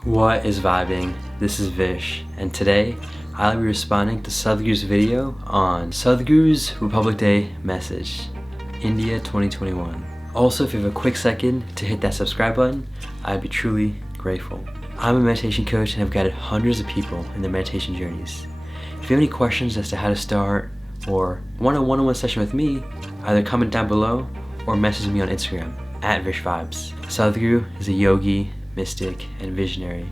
What is vibing? This is Vish, and today I'll be responding to Sadhguru's video on Sadhguru's Republic Day message, India 2021. Also, if you have a quick second to hit that subscribe button, I'd be truly grateful. I'm a meditation coach and have guided hundreds of people in their meditation journeys. If you have any questions as to how to start or want a one-on-one session with me, either comment down below or message me on Instagram @VishVibes. Sadhguru is a yogi, mystic, and visionary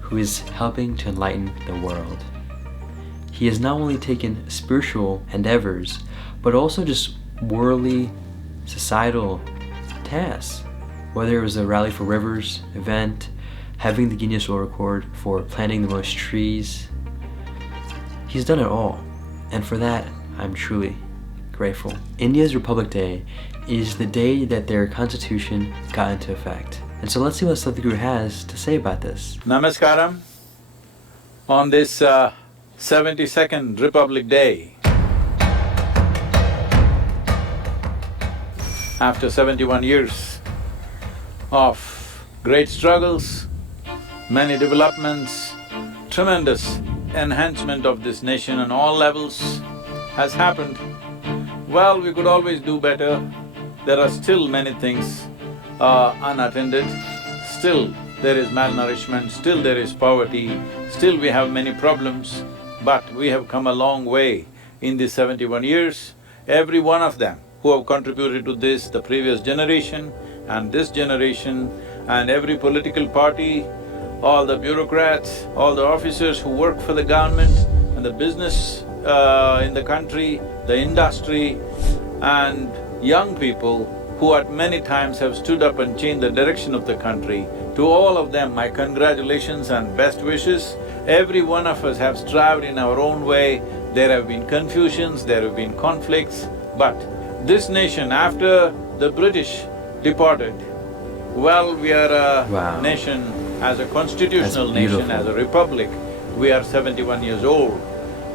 who is helping to enlighten the world. He has not only taken spiritual endeavors, but also just worldly, societal tasks. Whether it was a Rally for Rivers event, having the Guinness World Record for planting the most trees, he's done it all. And for that, I'm truly grateful. India's Republic Day is the day that their constitution got into effect. And so let's see what Sadhguru has to say about this. Namaskaram. On this 72nd Republic Day, after 71 years of great struggles, many developments, tremendous enhancement of this nation on all levels has happened. Well, we could always do better. There are still many things unattended, still there is malnourishment, still there is poverty, still we have many problems, but we have come a long way in these 71 years. Every one of them who have contributed to this, the previous generation and this generation, and every political party, all the bureaucrats, all the officers who work for the government and the business in the country, the industry, and young people who at many times have stood up and changed the direction of the country. To all of them, my congratulations and best wishes. Every one of us have strived in our own way. There have been confusions, there have been conflicts, but this nation, after the British departed, well, we are a nation, as a constitutional nation, as a republic, we are 71 years old.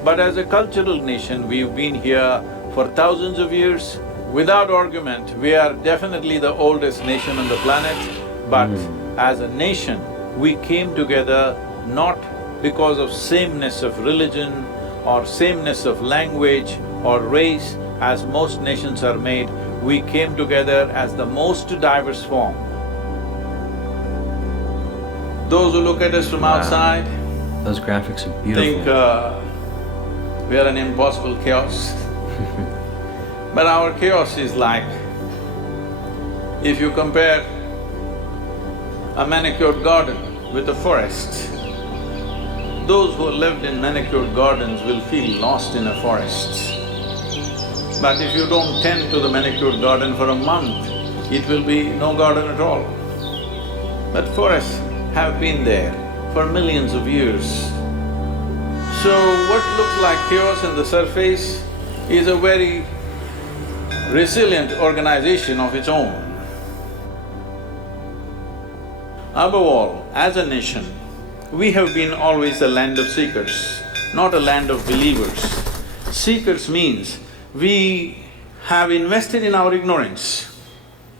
But as a cultural nation, we've been here for thousands of years. Without argument, we are definitely the oldest nation on the planet, but as a nation, we came together not because of sameness of religion or sameness of language or race, as most nations are made. We came together as the most diverse form. Those who look at us from outside… Those graphics are beautiful. Think we are an impossible chaos. But our chaos is like, if you compare a manicured garden with a forest, those who lived in manicured gardens will feel lost in a forest. But if you don't tend to the manicured garden for a month, it will be no garden at all. But forests have been there for millions of years. So what looks like chaos on the surface is a very resilient organization of its own. Above all, as a nation, we have been always a land of seekers, not a land of believers. Seekers means we have invested in our ignorance.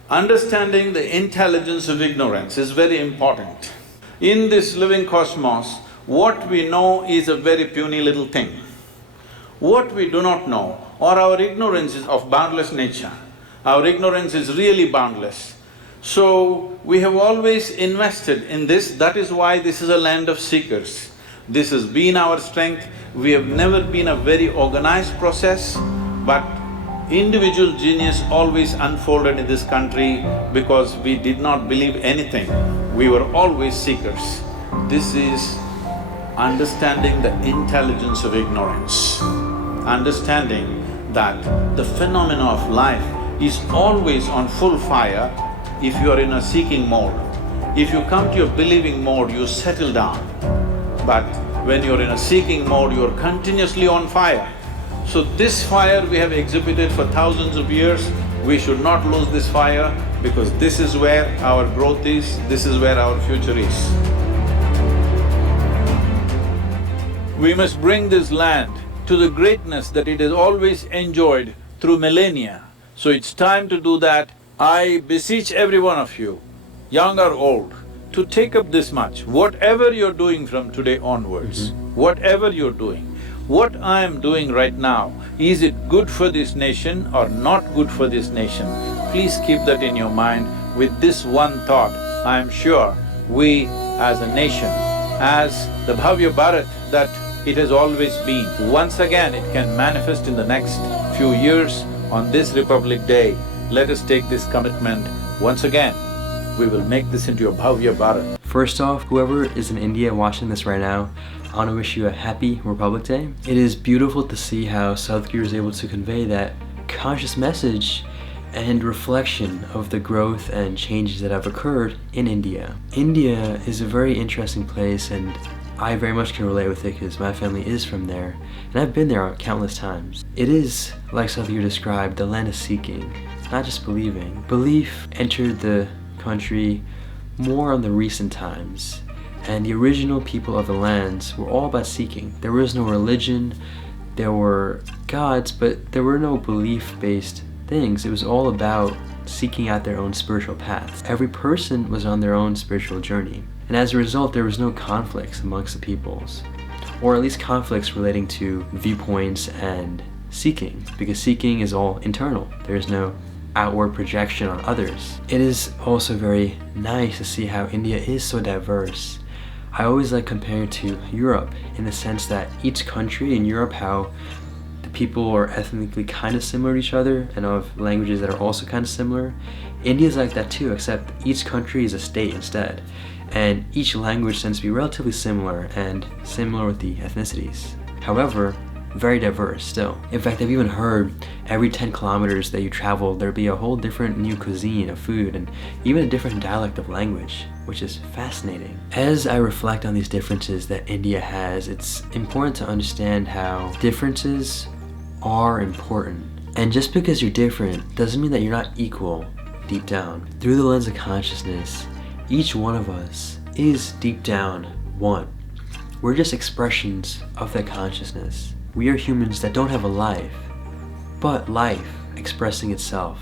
Understanding the intelligence of ignorance is very important. In this living cosmos, what we know is a very puny little thing. What we do not know, or our ignorance is of boundless nature, our ignorance is really boundless. So, we have always invested in this, that is why this is a land of seekers. This has been our strength. We have never been a very organized process, but individual genius always unfolded in this country because we did not believe anything. We were always seekers. This is understanding the intelligence of ignorance, understanding that the phenomena of life is always on full fire if you are in a seeking mode. If you come to your believing mode, you settle down. But when you're in a seeking mode, you're continuously on fire. So this fire we have exhibited for thousands of years. We should not lose this fire because this is where our growth is, this is where our future is. We must bring this land to the greatness that it has always enjoyed through millennia. So it's time to do that. I beseech every one of you, young or old, to take up this much, whatever you're doing from today onwards, whatever you're doing, what I am doing right now, is it good for this nation or not good for this nation? Please keep that in your mind. With this one thought, I am sure we as a nation, as the Bhavya Bharat that it has always been, once again it can manifest in the next few years on this Republic Day. Let us take this commitment once again. We will make this into a Bhavya Bharat. First off, whoever is in India watching this right now, I want to wish you a happy Republic Day. It is beautiful to see how Sadhguru is able to convey that conscious message and reflection of the growth and changes that have occurred in India. India is a very interesting place, and I very much can relate with it because my family is from there, and I've been there countless times. It is, like Sadhguru described, the land of seeking, not just believing. Belief entered the country more on the recent times, and the original people of the lands were all about seeking. There was no religion, there were gods, but there were no belief-based things. It was all about seeking out their own spiritual paths. Every person was on their own spiritual journey, and as a result there was no conflicts amongst the peoples, or at least conflicts relating to viewpoints and seeking, because seeking is all internal. There is no outward projection on others. It is also very nice to see how India is so diverse. I always like comparing it to Europe in the sense that each country in Europe, how the people are ethnically kind of similar to each other and of languages that are also kind of similar. India is like that too, except each country is a state instead, and each language tends to be relatively similar and similar with the ethnicities. However, very diverse still. In fact, I've even heard every 10 kilometers that you travel, there'd be a whole different new cuisine of food and even a different dialect of language, which is fascinating. As I reflect on these differences that India has, it's important to understand how differences are important. And just because you're different doesn't mean that you're not equal deep down. Through the lens of consciousness, each one of us is deep down one. We're just expressions of that consciousness. We are humans that don't have a life, but life expressing itself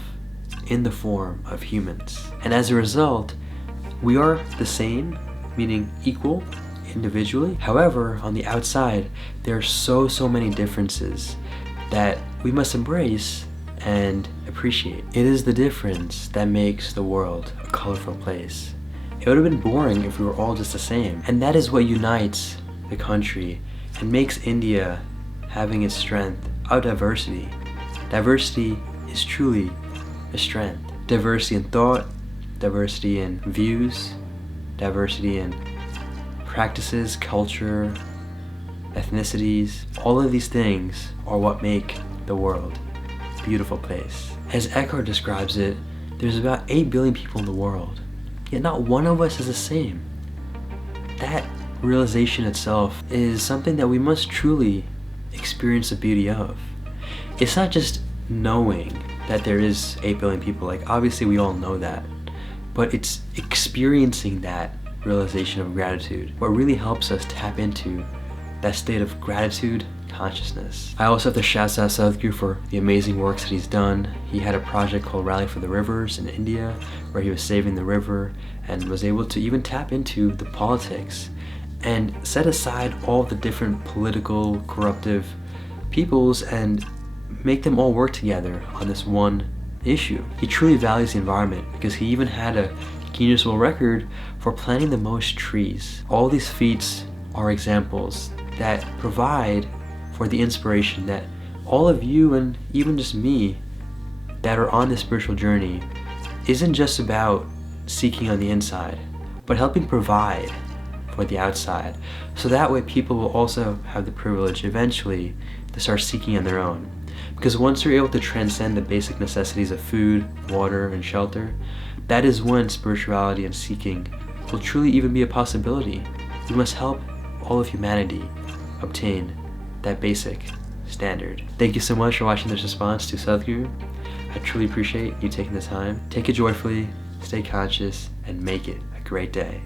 in the form of humans. And as a result, we are the same, meaning equal individually. However, on the outside, there are so many differences that we must embrace and appreciate. It is the difference that makes the world a colorful place. It would have been boring if we were all just the same. And that is what unites the country and makes India having its strength out of diversity. Diversity is truly a strength. Diversity in thought, diversity in views, diversity in practices, culture, ethnicities. All of these things are what make the world a beautiful place. As Eckhart describes it, there's about 8 billion people in the world, yet not one of us is the same. That realization itself is something that we must truly experience the beauty of. It's not just knowing that there is 8 billion people, like obviously we all know that, but it's experiencing that realization of gratitude what really helps us tap into that state of gratitude consciousness. I also have to shout out Sadhguru for the amazing works that he's done. He had a project called Rally for the Rivers in India where he was saving the river and was able to even tap into the politics and set aside all the different political, corruptive peoples and make them all work together on this one issue. He truly values the environment because he even had a Guinness World Record for planting the most trees. All these feats are examples that provide for the inspiration that all of you and even just me that are on this spiritual journey isn't just about seeking on the inside, but helping provide for the outside. So that way people will also have the privilege eventually to start seeking on their own. Because once you're able to transcend the basic necessities of food, water, and shelter, that is when spirituality and seeking will truly even be a possibility. We must help all of humanity obtain that basic standard. Thank you so much for watching this response to Sadhguru. I truly appreciate you taking the time. Take it joyfully, stay conscious, and make it a great day.